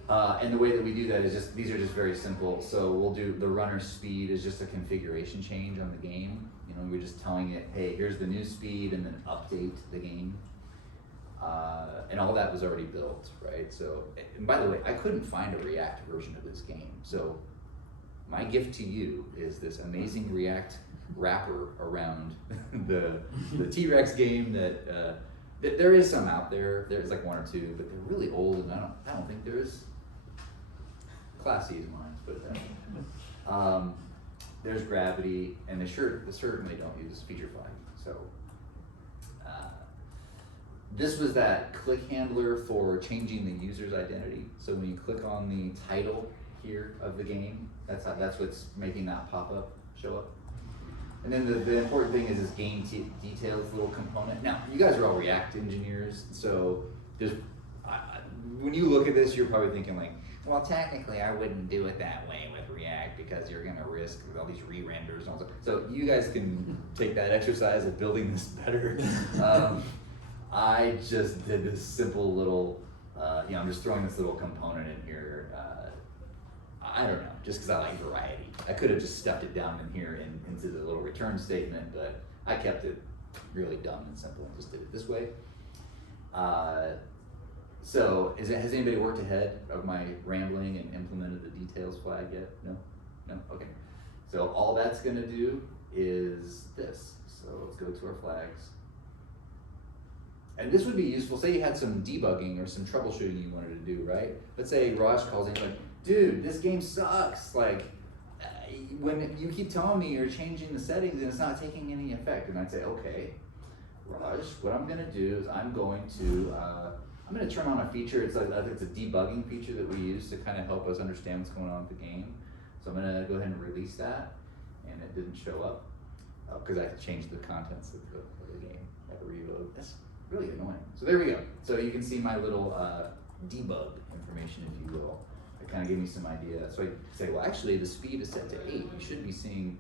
And the way that we do that is these are just very simple. So we'll do the runner speed is just a configuration change on the game. We're just telling it, hey, here's the new speed, and then update the game. And all that was already built, right? So, and by the way, I couldn't find a React version of this game. So my gift to you is this amazing React wrapper around the T-Rex game that there is some out there. There's like one or two, but they're really old, and I don't think they're as classy as mine, but there's Gravity, and they certainly don't use feature flag. So this was that click handler for changing the user's identity. So when you click on the title here of the game, that's what's making that pop-up show up. And then the important thing is this game details little component. Now, you guys are all React engineers, so when you look at this, you're probably thinking like, well, technically I wouldn't do it that way with React because you're gonna risk all these re-renders and all that. So you guys can take that exercise of building this better. I just did this simple little, I'm just throwing this little component in here. I don't know, just because I like variety. I could have just stuffed it down in here into the little return statement, but I kept it really dumb and simple and just did it this way. So has anybody worked ahead of my rambling and implemented the details flag yet? No? No? Okay. So all that's gonna do is this. So let's go to our flags. And this would be useful, say you had some debugging or some troubleshooting you wanted to do, right? Let's say Raj calls in like, dude, this game sucks. Like, when you keep telling me you're changing the settings and it's not taking any effect. And I'd say, okay, Raj, what I'm gonna do is I'm gonna turn on a feature. It's a debugging feature that we use to kind of help us understand what's going on with the game. So I'm gonna go ahead and release that, and it didn't show up because I had to change the contents of the game. I had to reload. That's really annoying. So there we go. So you can see my little debug information, if you will. It kind of gave me some idea. So I say, well, actually, the speed is set to 8. You should be seeing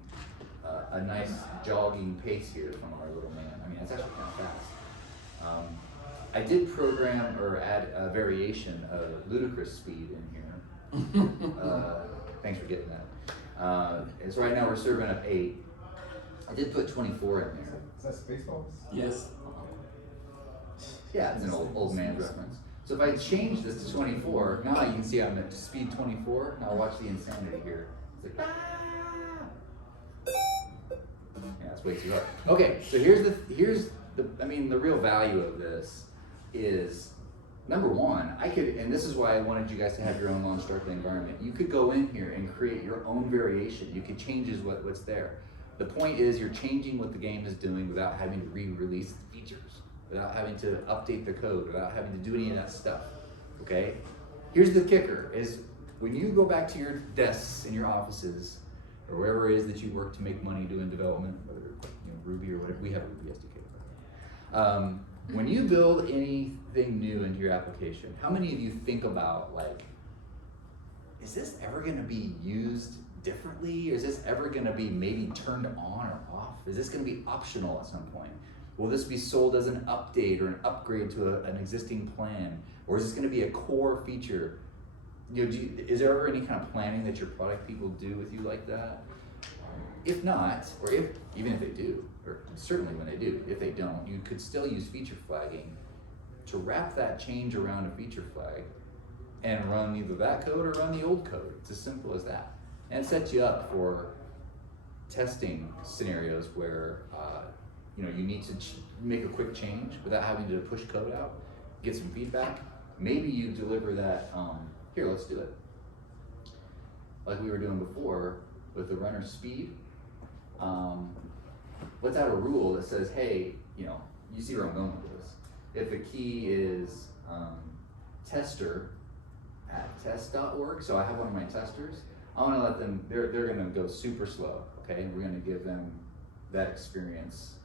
a nice jogging pace here from our little man. I mean, that's actually kind of fast. I did program or add a variation of ludicrous speed in here. Thanks for getting that. So right now we're serving up 8. I did put 24 in there. Is that Spaceballs? Yes. Yeah, it's an old man reference. So if I change this to 24, now you can see I'm at speed 24. Now watch the insanity here. It's like, yeah, it's way too hard. Okay, so here's the real value of this is, number one, and this is why I wanted you guys to have your own LaunchDarkly environment. You could go in here and create your own variation. You could change what's there. The point is you're changing what the game is doing without having to re-release features, without having to update the code, without having to do any of that stuff, okay? Here's the kicker, is when you go back to your desks in your offices, or wherever it is that you work to make money doing development, whether Ruby or whatever, we have a Ruby SDK. When you build anything new into your application, how many of you think about like, is this ever gonna be used differently? Or is this ever gonna be maybe turned on or off? Is this gonna be optional at some point? Will this be sold as an update or an upgrade to an existing plan? Or is this gonna be a core feature? You know, is there ever any kind of planning that your product people do with you like that? If not, or even if they do, or certainly when they do, if they don't, you could still use feature flagging to wrap that change around a feature flag and run either that code or run the old code. It's as simple as that. And it sets you up for testing scenarios where you know, you need to make a quick change without having to push code out, get some feedback. Maybe you deliver that, here, let's do it. Like we were doing before with the runner speed. Let's add a rule that says, hey, you know, you see where I'm going with this. If the key is tester at test.org, so I have one of my testers, I want to let them, they're going to go super slow, okay? We're going to give them that experience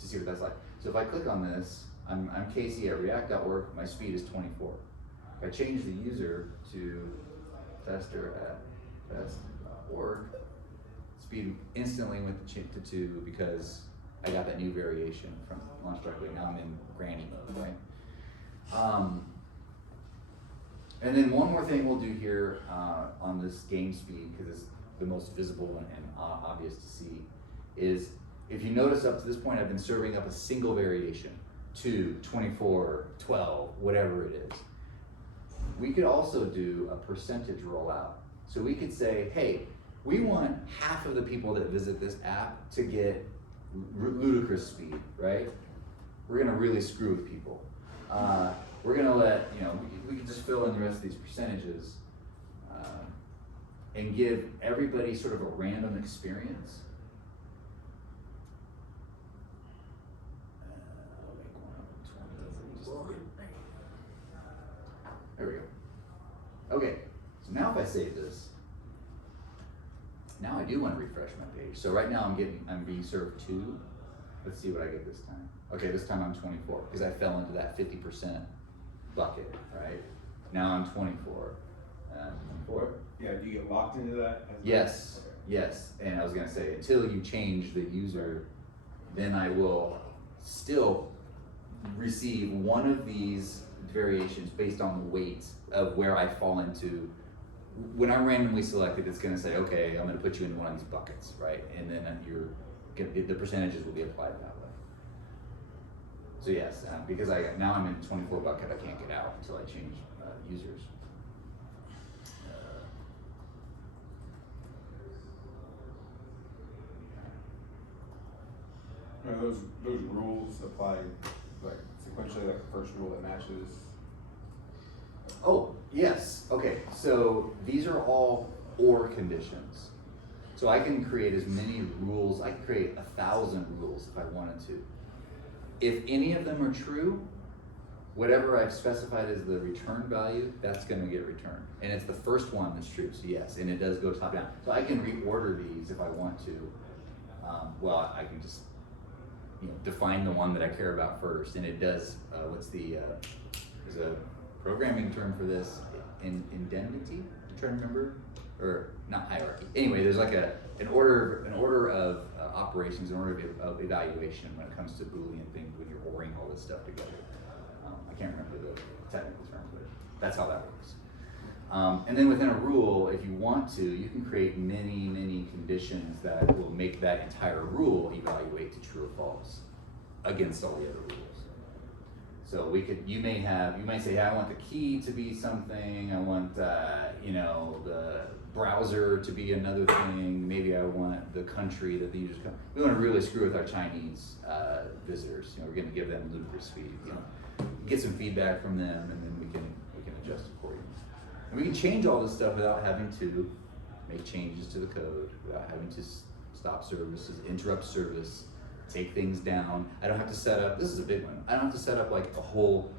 to see what that's like. So if I click on this, I'm Casey at react.org, my speed is 24. If I change the user to tester at test.org, speed instantly went to 2 because I got that new variation from LaunchDarkly. Now I'm in granny mode, right? And then one more thing we'll do here on this game speed, because it's the most visible and obvious to see, is if you notice up to this point, I've been serving up a single variation, 2, 24, 12, whatever it is. We could also do a percentage rollout. So we could say, hey, we want half of the people that visit this app to get ludicrous speed, right? We're gonna really screw with people. We're gonna let, you know, we can just fill in the rest of these percentages and give everybody sort of a random experience. I'll make one of them 20. There we go. Okay, so now if I save this, now I do want to refresh my page. So right now I'm being served 2. Let's see what I get this time. Okay, this time I'm 24 because I fell into that 50% bucket, right? Now I'm 24. 24. Yeah, do you get locked into that? Yes, yes. And I was gonna say, until you change the user, then I will still receive one of these variations based on the weight of where I fall into. When I'm randomly selected, it's gonna say, okay, I'm gonna put you in one of these buckets, right? And then the percentages will be applied that way. So yes, because now I'm in 24 bucket, I can't get out until I change users. Those rules apply like sequentially, like the first rule that matches. Oh, yes, okay, so these are all OR conditions. So I can create as many rules, I can create 1,000 rules if I wanted to. If any of them are true, whatever I've specified as the return value, that's gonna get returned. And it's the first one that's true, so yes, and it does go top down. So I can reorder these if I want to. Well, I can just define the one that I care about first, and it does, there's a programming term for this, indemnity, I'm trying to remember, or not hierarchy. Anyway, there's like an order of operations, an order of evaluation when it comes to Boolean things when you're ORing all this stuff together. I can't remember the technical term, but that's how that works. And then within a rule, if you want to, you can create many, many conditions that will make that entire rule evaluate to true or false against all the other rules. So you might say, I want the key to be something, I want the browser to be another thing, maybe I want the country that the users come. We want to really screw with our Chinese visitors. We're going to give them ludicrous speed. Get some feedback from them, and then we can adjust accordingly. And we can change all this stuff without having to make changes to the code, without having to stop services, interrupt service, take things down. I don't have to set up, this is a big one, I don't have to set up like a whole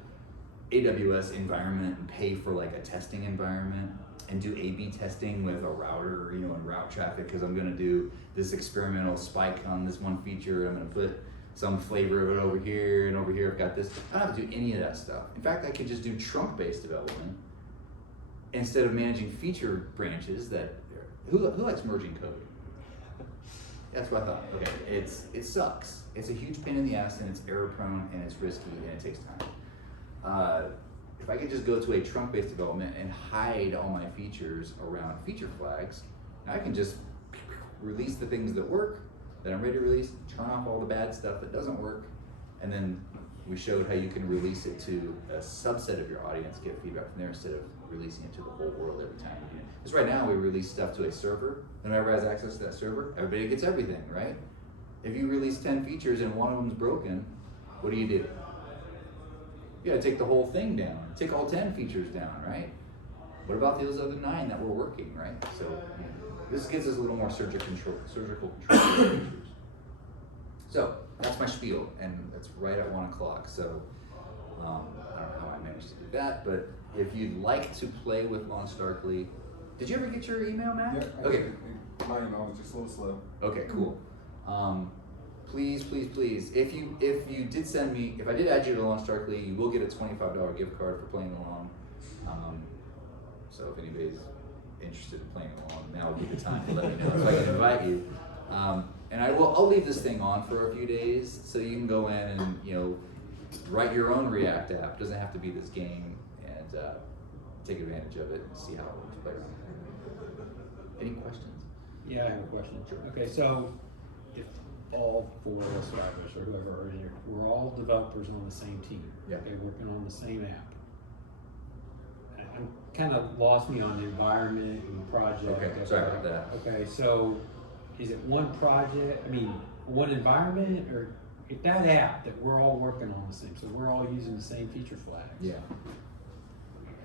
AWS environment and pay for like a testing environment and do A/B testing with a router, and route traffic, because I'm gonna do this experimental spike on this one feature. I'm gonna put some flavor of it over here, and over here I've got this. I don't have to do any of that stuff. In fact, I could just do trunk-based development instead of managing feature branches that, who likes merging code? That's what I thought. Okay, it sucks. It's a huge pain in the ass, and it's error prone, and it's risky, and it takes time. if I could just go to a trunk-based development and hide all my features around feature flags, I can just release the things that work, that I'm ready to release, turn off all the bad stuff that doesn't work, and then we showed how you can release it to a subset of your audience, get feedback from there instead of releasing it to the whole world every time we do it. Because right now we release stuff to a server, and whoever has access to that server, everybody gets everything, right? If you release 10 features and one of them's broken, what do? You gotta take the whole thing down, take all 10 features down, right? What about those other 9 that were working, right? So this gives us a little more surgical control of the features. So that's my spiel, and it's right at 1 o'clock. So I don't know how I managed to do that, but if you'd like to play with LaunchDarkly, did you ever get your email, Matt? Yeah, Okay. My email was just a little slow. Okay, cool. Please, if you did send me, if I did add you to LaunchDarkly, you will get a $25 gift card for playing along. So if anybody's interested in playing along, now would be the time to let me know so I can invite you. And I'll leave this thing on for a few days so you can go in and write your own React app. It doesn't have to be this game, and take advantage of it and see how it works. Play around. Any questions? Yeah, I have a question. Okay, so if all 4 of us or whoever are here, we're all developers on the same team. Yeah. Okay, working on the same app. I'm kind of lost me on the environment and project. Okay, sorry about that. Okay, so is it one project, one environment, or if that app that we're all working on the same, so we're all using the same feature flags? Yeah.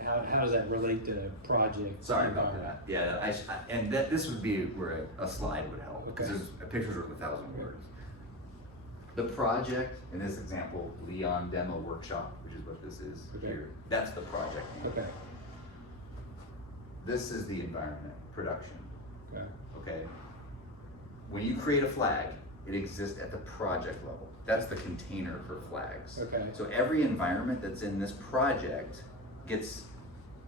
How does that relate to project? Sorry about environment? that. Yeah, and this would be where a slide would help, because Okay. a picture's worth 1,000 words. The project, in this example, Leon Demo Workshop, which is what this is Okay. here, that's the project name. Okay, This is the environment, production, okay, okay? When you create a flag, it exists at the project level. That's the container for flags. okay. So every environment that's in this project gets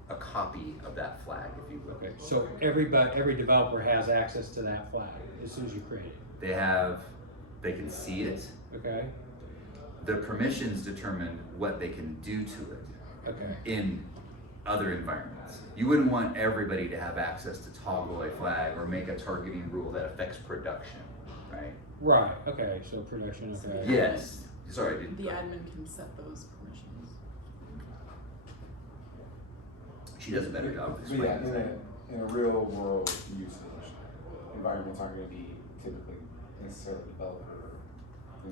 a copy of that flag, if you will. Okay, so every developer has access to that flag as soon as you create it, They can see it. okay? The permissions determine what they can do to it Okay, in other environments. You wouldn't want everybody to have access to toggle a flag or make a targeting rule that affects production, right? right, okay, so production, okay. Yes. Sorry. The admin can set those permissions. She does a better job of But yeah, explaining that. in a real world usage, environments aren't going to be typically necessarily developed.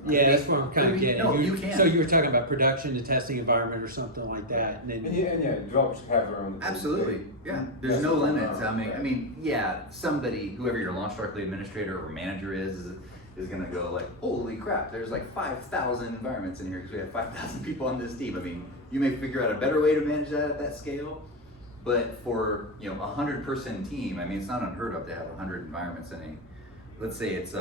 Yeah, that's what I'm kind of getting. No, you can. So you were talking about production and testing environment or something like that, and And then. yeah, developers have their own. Absolutely, yeah. There's no limits. Yeah, somebody, whoever your LaunchDarkly administrator or manager is gonna go like, holy crap, there's like 5,000 environments in here because we have 5,000 people on this team. You may figure out a better way to manage that at that scale, but for a 100-person team, it's not unheard of to have 100 environments in let's say it's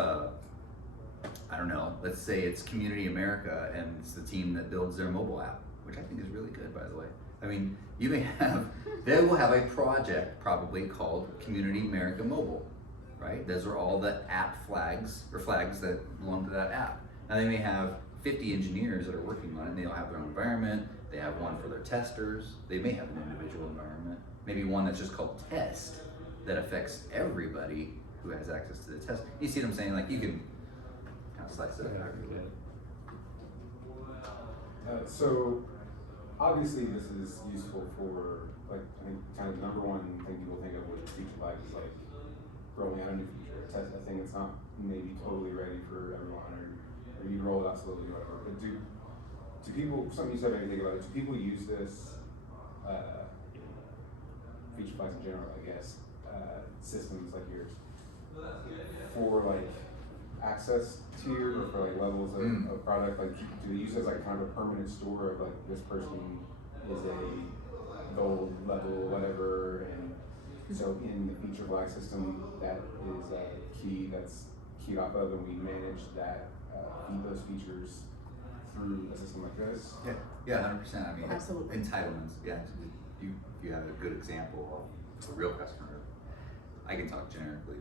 let's say it's Community America and it's the team that builds their mobile app, which I think is really good, by the way. They will have a project probably called Community America Mobile, right? Those are all the app flags or flags that belong to that app. Now they may have 50 engineers that are working on it, and they all have their own environment. They have one for their testers. They may have an individual environment, maybe one that's just called test that affects everybody who has access to the test. You see what I'm saying? Like you can kind of slice it up. So obviously this is useful for I think kind of the number one thing people think of with feature flags is like rolling out a new feature, test a thing that's not maybe totally ready for everyone, or you roll it out slowly or whatever. But do people, something you said made me think about it, do people use this feature flags in general, I guess, systems like yours for like access tier or for like levels of product? Like do they use it as like kind of a permanent store of like this person is a gold level whatever, and so in the feature flag system that is a key that's keyed off of, and we manage that feed those features through a system like this? Yeah, 100%. Absolutely. Entitlements. Yeah, you have a good example of a real customer. I can talk generically.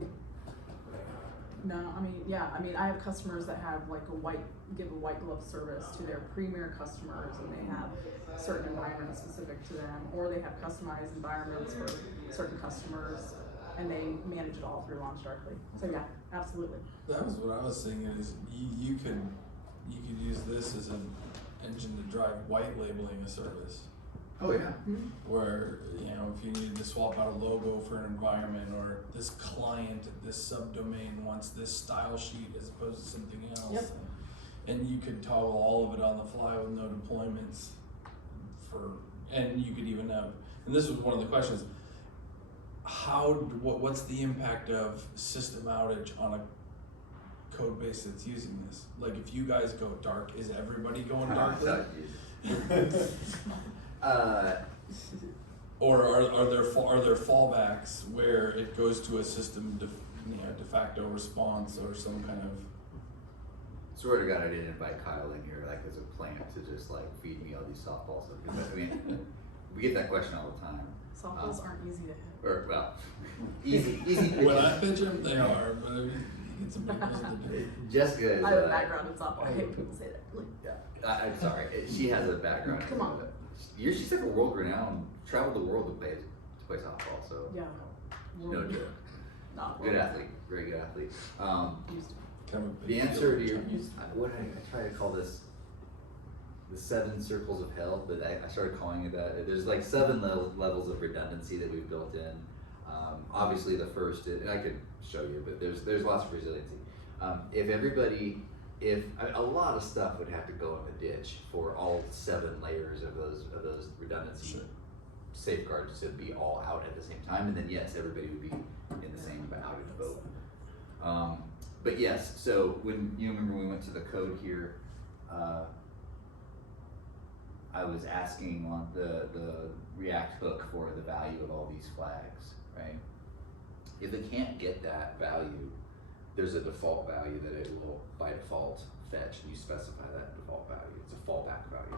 No, I mean, yeah, I mean, I have customers that have like give a white glove service to their premier customers, and they have certain environments specific to them, or they have customized environments for certain customers, and they manage it all through LaunchDarkly. So yeah, absolutely. That was what I was thinking, is you could use this as an engine to drive white labeling a service. Oh, yeah. Where, you know, if you needed to swap out a logo for an environment, or this client, this subdomain wants this style sheet as opposed to something else. Yep. And you could toggle all of it on the fly with no deployments and you could even have, and this was one of the questions, what's the impact of system outage on a code base that's using this? Like, if you guys go dark, is everybody going dark? Or are there fallbacks where it goes to a system de facto response or some kind of? Swear to God, I didn't invite Kyle in here like as a plant to just like feed me all these softballs. Because I mean, we get that question all the time. Softballs aren't easy to hit. Or well, easy. When I pitch them, they are, but it's a big Jessica is. I have a background in softball. I hate when people say that. Like, Yeah, I'm sorry. She has a background. Come on. She's like a world renowned, traveled the world to play softball. So yeah. no joke. Not Good athlete, very good athlete. Used to. The answer to your, what I try to call this, the 7 circles of hell, but I started calling it that. There's like 7 levels of redundancy that we've built in. Obviously the first, and I could show you, but there's lots of resiliency. If a lot of stuff would have to go in the ditch for all 7 layers of those redundancy safeguards to be all out at the same time, and then yes, everybody would be in the same outage boat. But yes, so when you remember when we went to the code here, I was asking on the React hook for the value of all these flags, right? If it can't get that value, there's a default value that it will by default fetch, and you specify that default value. It's a fallback value.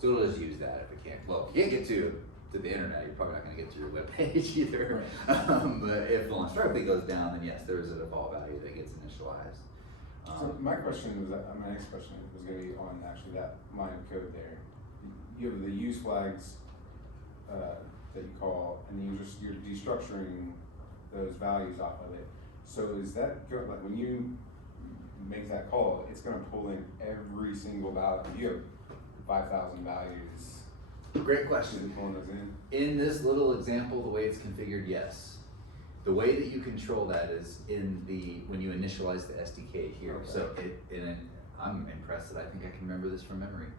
So it'll just use that if it can't. Well, if you can't get to the internet, you're probably not going to get to your web page either. But if LaunchDarkly goes down, then yes, there is a default value that gets initialized. So my question was, my next question was going to be on actually that line of code there. You have the use flags that you call, and you're destructuring those values off of it. So is that good? Like when you make that call, it's going to pull in every single value. You have 5,000 values. Great question. Pulling those in. In this little example, the way it's configured, yes. The way that you control that is when you initialize the SDK here. Okay. So I'm impressed that I think I can remember this from memory.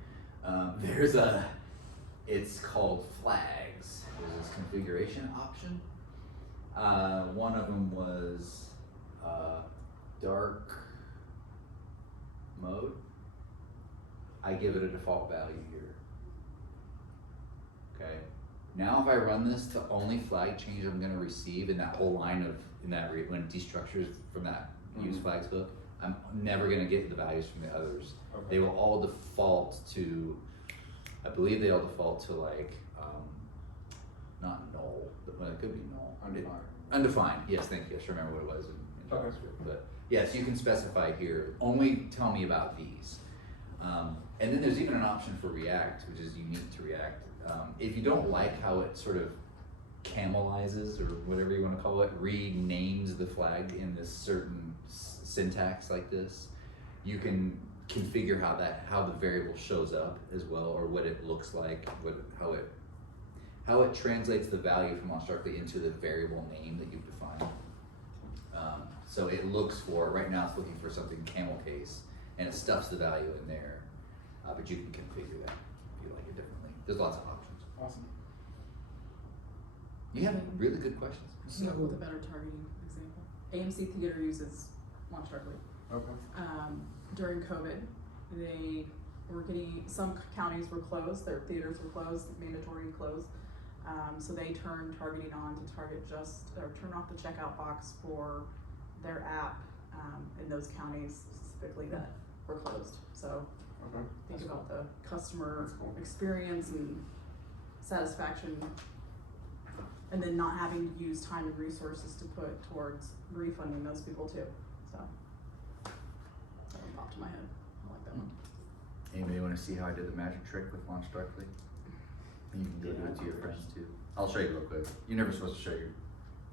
It's called flags. There's this configuration option. One of them was dark mode. I give it a default value here. Okay. Now if I run this, the only flag change I'm going to receive in that whole line when it destructures from that use flags hook, I'm never going to get the values from the others. Okay. They will all default to, I believe they all default to like, not null, but it could be null. Undefined. Undefined, yes, thank you. I should remember what it was in Okay. JavaScript. But yes, you can specify here, only tell me about these. And then there's even an option for React, which is unique to React. If you don't like how it sort of camelizes, or whatever you want to call it, renames the flag in this certain syntax like this, you can configure how the variable shows up as well, or what it looks like, how it translates the value from LaunchDarkly into the variable name that you've defined. So it looks for, right now it's looking for something camel case, and it stuffs the value in there, but you can configure that if you like it differently. There's lots of options. Awesome. You have really good questions. Come up with a better targeting example. AMC Theater uses LaunchDarkly. Okay. During COVID, they were some counties were closed, their theaters were closed, mandatory closed. So they turned targeting on to turn off the checkout box for their app in those counties specifically that were closed. So Okay. think about the customer experience and satisfaction, and then not having to use time and resources to put towards refunding those people too. So that one popped in my head. I like that one. Anybody wanna see how I did the magic trick with LaunchDarkly? You can go do it to your friends too. I'll show you real quick. You're never supposed to show your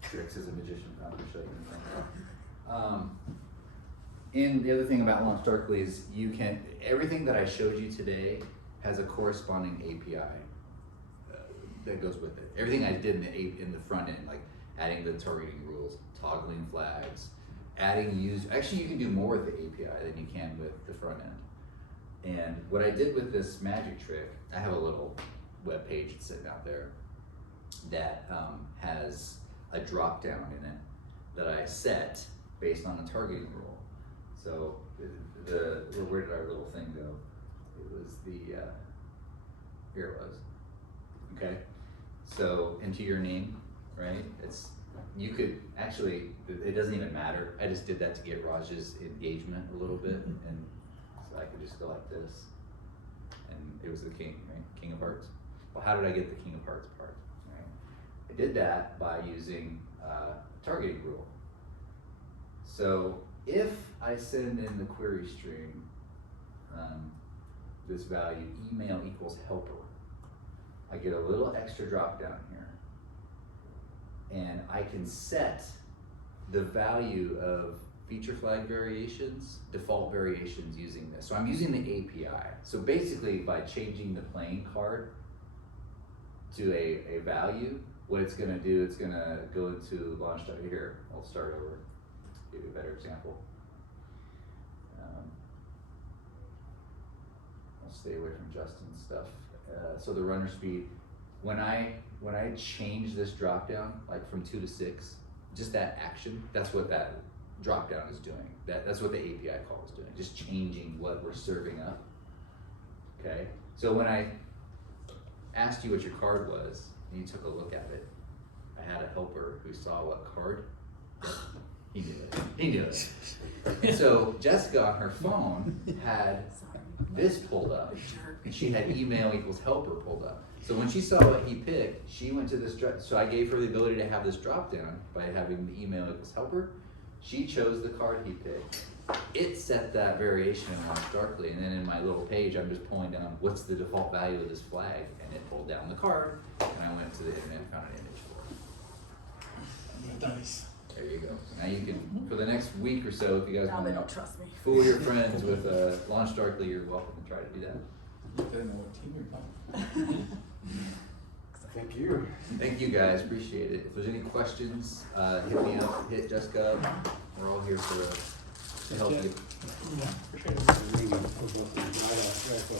tricks as a magician. I'm gonna show you anything. And the other thing about LaunchDarkly is you can, everything that I showed you today has a corresponding API that goes with it. Everything I did in the front end, like adding the targeting rules, toggling flags, adding actually you can do more with the API than you can with the front end. And what I did with this magic trick, I have a little web page sitting out there that has a drop down in it that I set based on the targeting rule. So where did our little thing go? It was here it was. Okay, so into your name, right? You could actually, it doesn't even matter. I just did that to get Raj's engagement a little bit, and so I could just go like this, and it was the king, right? King of Hearts. Well, how did I get the King of Hearts part? Right? I did that by using targeting rule. So if I send in the query string this value email equals helper, I get a little extra drop down here, and I can set the value of feature flag variations, default variations using this. So I'm using the API. So basically by changing the playing card to a value, what it's gonna do, it's gonna go into LaunchDarkly. Here, I'll start over, give you a better example. I'll stay away from Justin's stuff. So the runner speed, when I change this drop down, like from 2 to 6, just that action, that's what that drop down is doing. That's what the API call is doing, just changing what we're serving up. Okay, so when I asked you what your card was, and you took a look at it, I had a helper who saw what card. He knew it. He knew it. And so Jessica on her phone had this pulled up, and she had email equals helper pulled up. So when she saw what he picked, she went to this, so I gave her the ability to have this drop down by having the email equals helper. She chose the card he picked. It set that variation in LaunchDarkly, and then in my little page, I'm just pulling down what's the default value of this flag, and it pulled down the card, and I went to the internet and found an image for it. Nice. There you go. So now you can, for the next week or so, if you guys Now they want don't to trust me. fool your friends with LaunchDarkly, you're welcome to try to do that. You better know what team you're on. Thank you. Thank you guys, appreciate it. If there's any questions, hit me up, hit Jessica up. We're all here to help you. For sure. Maybe for both of you, right off.